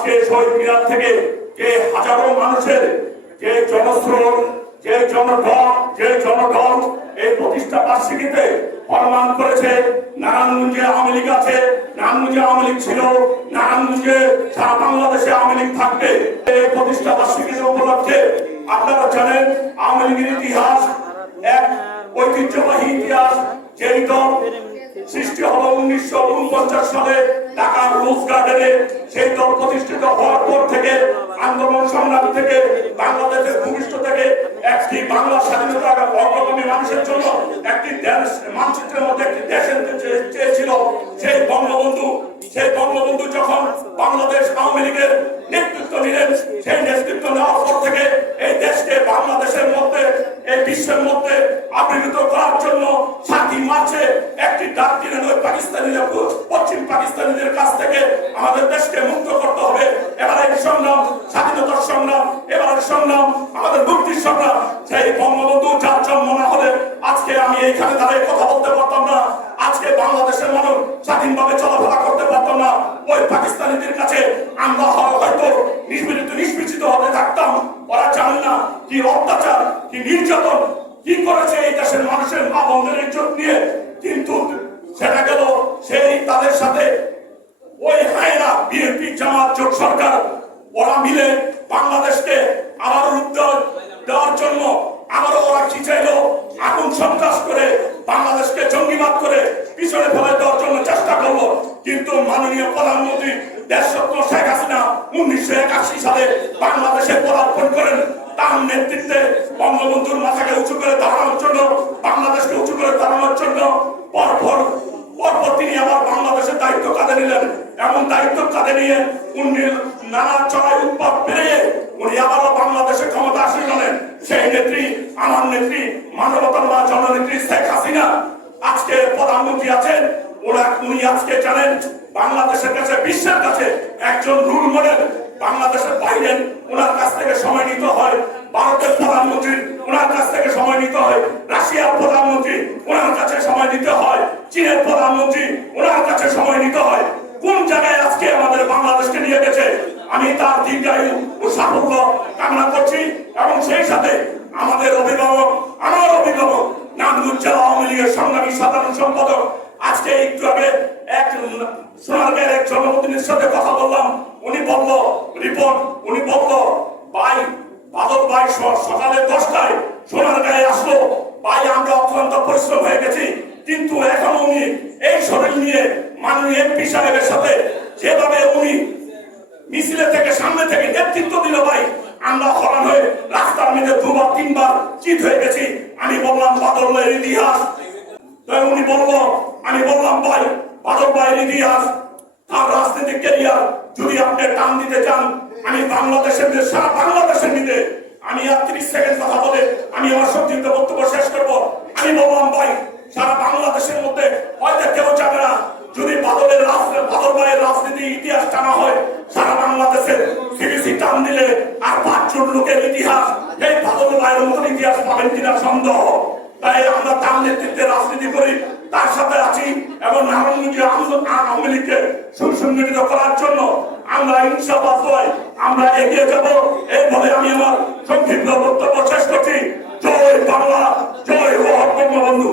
আজকে শহীদ মিনার থেকে যে হাজারো মানুষের যে জনস্রোত, যে জনগণ এই প্রতিষ্ঠা বার্ষিকীতে প্রমাণ করেছে নারায়ণগঞ্জে আওয়ামী লীগ আছে, নারায়ণগঞ্জে আওয়ামী লীগ ছিল, নারায়ণগঞ্জে সারা বাংলাদেশে আওয়ামী লীগ থাকবে। এই প্রতিষ্ঠা বার্ষিকীর উপলক্ষে আপনারা জানেন আওয়ামী লীগের ইতিহাস এক ঐতিহ্যবাহী ইতিহাস। যেই দল সৃষ্টি হলো 1949 সালে ঢাকার রোজ গার্ডেনে, সেই দল প্রতিষ্ঠিত হওয়ার পর থেকে আন্দোলন সংগ্রাম থেকে বাংলাদেশের ভূমিষ্ঠ থেকে একটি বাংলা স্বাধীনতার অগ্রগামী মানুষের জন্য একটি মানচিত্রের মধ্যে একটি দেশ চেয়েছিল। সেই বঙ্গবন্ধু যখন বাংলাদেশ আওয়ামী লীগের নেতৃত্ব নিলেন, সেই নেতৃত্ব নেওয়ার পর থেকে এই দেশকে বাংলাদেশের মধ্যে এই বিশ্বের মধ্যে আবির্ভূত করার জন্য 7 মার্চে একটি ডাক দিলেন ওই পাকিস্তানিরা, পশ্চিম পাকিস্তানিদের কাছ থেকে আমাদের দেশকে মুক্ত করতে হবে। এবারের সংগ্রাম স্বাধীনতার সংগ্রাম, এবারের সংগ্রাম আমাদের মুক্তির সংগ্রাম। সেই বঙ্গবন্ধু যার জন্ম না হলে আজকে আমি এইখানে দাঁড়িয়ে কথা বলতে পারতাম না, আজকে বাংলাদেশের মানুষ স্বাধীনভাবে চলাফেরা করতে পারতাম না। ওই পাকিস্তানিদের কাছে আমরা হয়তো নিষ্পেষিত হতে থাকতাম। ওরা জানেন না কি অত্যাচার, কি নির্যাতন কি করেছে এই দেশের মানুষের মা বোনদের ইজ্জত নিয়ে। কিন্তু সেটা গেল সেই তাদের সাথে ওই হায়না বিএনপি জামাত জোট সরকার, ওরা মিলে বাংলাদেশকে আবার রূপ দেওয়ার জন্য আবারও ওরা কি চাইলো, আগুন সন্ত্রাস করে বাংলাদেশকে জঙ্গিবাদ করে পিছনে ফেলে দেওয়ার জন্য চেষ্টা করলো। কিন্তু মাননীয় প্রধানমন্ত্রী দেশরত্ন শেখ হাসিনা 1981 সালে বাংলাদেশে পদার্পণ করেন। তার নেতৃত্বে বঙ্গবন্ধুর মাথাকে উঁচু করে দাঁড়ানোর জন্য, বাংলাদেশকে উঁচু করে দাঁড়ানোর জন্য পরপর তিনি আবার বাংলাদেশের দায়িত্ব কাঁধে নিলেন। এমন দায়িত্ব কাঁধে নিয়ে নানা চড়াই উৎপাত পেরিয়ে উনি আবারও বাংলাদেশে ক্ষমতা আসীন। সেই নেত্রী, আমার নেত্রী, মানবতার মা জননেত্রী শেখ হাসিনা আজকে প্রধানমন্ত্রী আছেন। উনি আজকে জানেন বাংলাদেশের কাছে, বিশ্বের কাছে একজন রোল মডেল। বাংলাদেশের বাইরে ওনার কাছ থেকে সময় নিতে হয়, ভারতের প্রধানমন্ত্রী ওনার কাছ থেকে সময় নিতে হয়, রাশিয়ার প্রধানমন্ত্রী ওনার কাছে সময় নিতে হয়, চীনের প্রধানমন্ত্রী ওনার কাছে সময় নিতে হয়। কোন জায়গায় আজকে আমাদের বাংলাদেশকে নিয়ে গেছে, আমি তার দীর্ঘায়ু ও সাফল্য কামনা করছি। এবং সেই সাথে আমাদের অভিভাবক, আমার অভিভাবক নারায়ণগঞ্জ জেলা আওয়ামী লীগের সংগ্রামী সাধারণ সম্পাদক, আজকে একটু আগে এক সোনারগাঁয়ের এক জনপ্রতিনিধির সাথে কথা বললাম। উনি বলল রিপোর্ট, উনি বলল ভাই বাদল ভাই সকালে 10টায় সোনারগাঁয়ে আসলো, ভাই আমরা অত্যন্ত পরিশ্রম হয়ে গেছি, কিন্তু এখন উনি এই শরীর নিয়ে মাননীয় এমপি সাহেবের সাথে যেভাবে উনি মিছিলে থেকে সামনে থেকে নেতৃত্ব দিল, ভাই আমরা হরান হয়ে রাস্তার মধ্যে 2বার 3বার চিত হয়ে গেছি। আমি বললাম বাদল ভাইয়ের ইতিহাস, উনি বলল, আমি বললাম ভাই বাদল ভাইয়ের ইতিহাস, তার রাজনৈতিক ক্যারিয়ার যদি আপনি টান দিতে চান, আমি বাংলাদেশের সারা বাংলাদেশের নিতে আমি আর 30 সেকেন্ড কথা বলে আমি আমার সংক্ষিপ্ত বক্তব্য শেষ করব। আমি বললাম ভাই সারা বাংলাদেশের মধ্যে হয়তো কেউ জানে না, যদি বাদল ভাইয়ের রাজনীতি ইতিহাস টানা হয়, সারা বাংলাদেশের সিবিসি টান দিলে আর 5 জন লোকের ইতিহাস এই বাদল ভাইয়ের মতন ইতিহাস পাবেন কিনা সন্দেহ। তাই আমরা তার নেতৃত্বে রাজনীতি করি, তার সাথে আছি এবং নারায়ণগঞ্জে আওয়ামী লীগকে সুসংগঠিত করার জন্য আমরা ইনশাআল্লাহ আমরা এগিয়ে যাব। এই বলে আমি আমার সংক্ষিপ্ত বক্তব্য শেষ করছি। জয় বাংলা, জয় বঙ্গবন্ধু।